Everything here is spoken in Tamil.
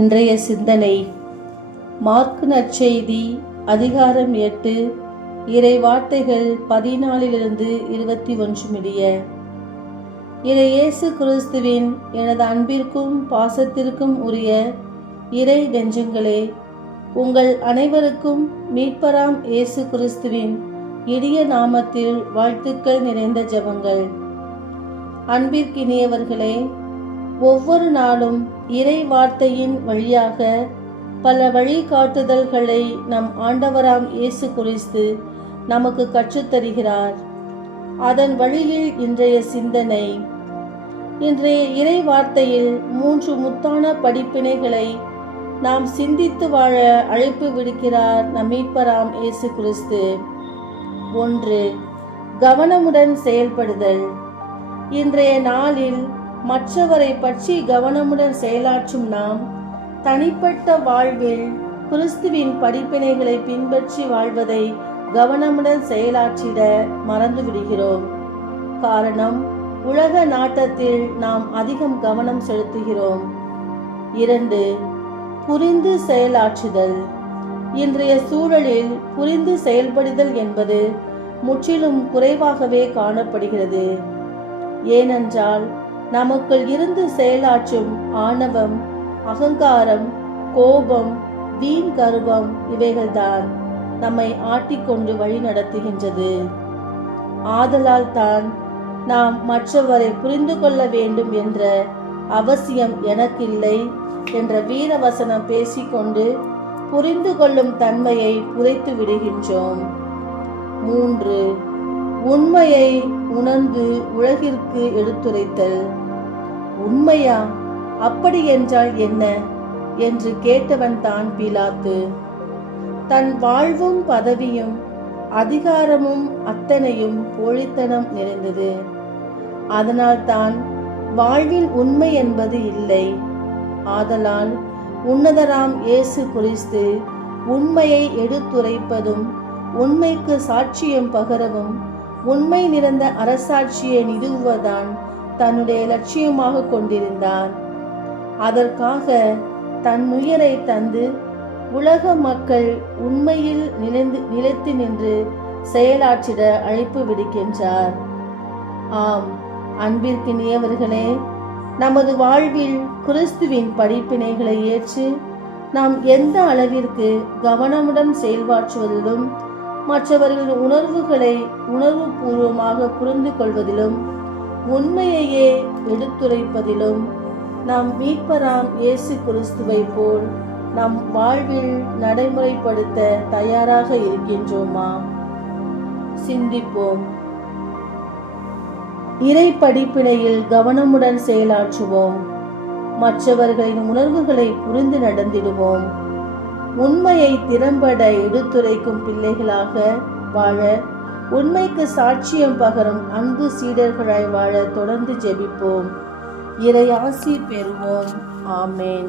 இன்றைய சிந்தனை மார்க்கு நற்செய்தி அதிகாரம் 8 இறை வார்த்தைகள் 14 21 முடிய. இறை இயேசு கிறிஸ்துவின் எனது அன்பிற்கும் பாசத்திற்கும் உரிய இறை நெஞ்சங்களே, உங்கள் அனைவருக்கும் மீட்பராம் இயேசு கிறிஸ்துவின் இனிய நாமத்தில் வாழ்த்துக்கள் நிறைந்த ஜெபங்கள். அன்பிற்கினியவர்களே, ஒவ்வொரு நாளும் இறை வார்த்தையின் வழியாக பல வழிகாட்டுதல்களை நம் ஆண்டவராம் இயேசு கிறிஸ்து நமக்கு கற்றுத்தருகிறார். அதன் வழியில் இன்றைய சிந்தனை. இன்றைய இறை வார்த்தையில் 3 முத்தான படிப்பினைகளை நாம் சிந்தித்து வாழ அழைப்பு விடுக்கிறார் நம் மீட்பராம் இயேசு கிறிஸ்து. 1. கவனமுடன் செயல்படுதல். இன்றைய நாளில் மற்றவரை பற்றி கவனமுடன் செயலாற்றும் நாம் தனிப்பட்ட வாழ்வில் கிறிஸ்துவின் படிப்பினைகளை பின்பற்றி வாழ்வதை கவனமுடன் செயலாற்றிட மறந்து விடுகிறோம். காரணம், உலக நாட்டத்தில் நாம் அதிகம் கவனம் செலுத்துகிறோம். 2. புரிந்து செயலாற்றுதல். இன்றைய சூழலில் புரிந்து செயல்படுதல் என்பது முற்றிலும் குறைவாகவே காணப்படுகிறது. ஏனென்றால் நமக்குள் இருந்து செயலாற்றும் ஆணவம், அகங்காரம், கோபம், வீண் கர்வம் இவைகள்தான் நம்மை ஆட்டிக்கொண்டு வழி நடத்துகின்றது. ஆதலால் தான் நாம் மற்றவரை புரிந்து கொள்ள வேண்டும் என்ற அவசியம் எனக்கில்லை என்ற வீரவசனம் பேசிக்கொண்டு புரிந்து கொள்ளும் தன்மையை புதைத்து விடுகின்றோம். 3. உண்மையை உணர்ந்து உலகிற்கு எடுத்துரைத்தல். உண்மையா? அப்படி என்றால் என்ன என்று கேட்டவன் தான் பிலாத்து. தன் வாழ்வும் பதவியும் அதிகாரமும் அத்தனையும் போலித்தனம் நிறைந்தது. அதனால் தான் வாழ்வில் உண்மை என்பது இல்லை. ஆதலால் உன்னதராம் இயேசு கிறிஸ்து உண்மையை எடுத்துரைப்பதும் உண்மைக்கு சாட்சியம் பகரவும் உண்மை நிறைந்த அரசாட்சியை நிறுவுவதான் தன்னுடைய லட்சியமாக கொண்டிருந்தார். அதற்காக தன்னுயிரை தந்து உலக மக்கள் உண்மையில் நிலைத்து நின்று செயலாற்றிட அழைப்பு விடுக்கின்றார். ஆம், அன்பிற்கினியவர்களே, நமது வாழ்வில் கிறிஸ்துவின் படிப்பினைகளை ஏற்று நாம் எந்த அளவிற்கு கவனமுடன் செயல்பாற்றுவதிலும் மற்றவர்களின் உணர்வுகளை உணர்வுபூர்வமாக புரிந்து கொள்வதிலும் உண்மையையே எடுத்துரைப்பதிலும் நாம் மீட்பராம் இயேசு கிறிஸ்துவை போல் நம் வாழ்வில் நடைமுறைப்படுத்த தயாராக இருக்கின்றோமா? சிந்திப்போம். இறை படிப்பினையில் கவனமுடன் செயலாற்றுவோம். மற்றவர்களின் உணர்வுகளை புரிந்து நடந்திடுவோம். உண்மையை திறம்பட எடுத்துரைக்கும் பிள்ளைகளாக வாழ, உண்மைக்கு சாட்சியம் பகரும் அன்பு சீடர்களாய் வாழ தொடர்ந்து ஜெபிப்போம். இறை ஆசி பெறுவோம். ஆமேன்.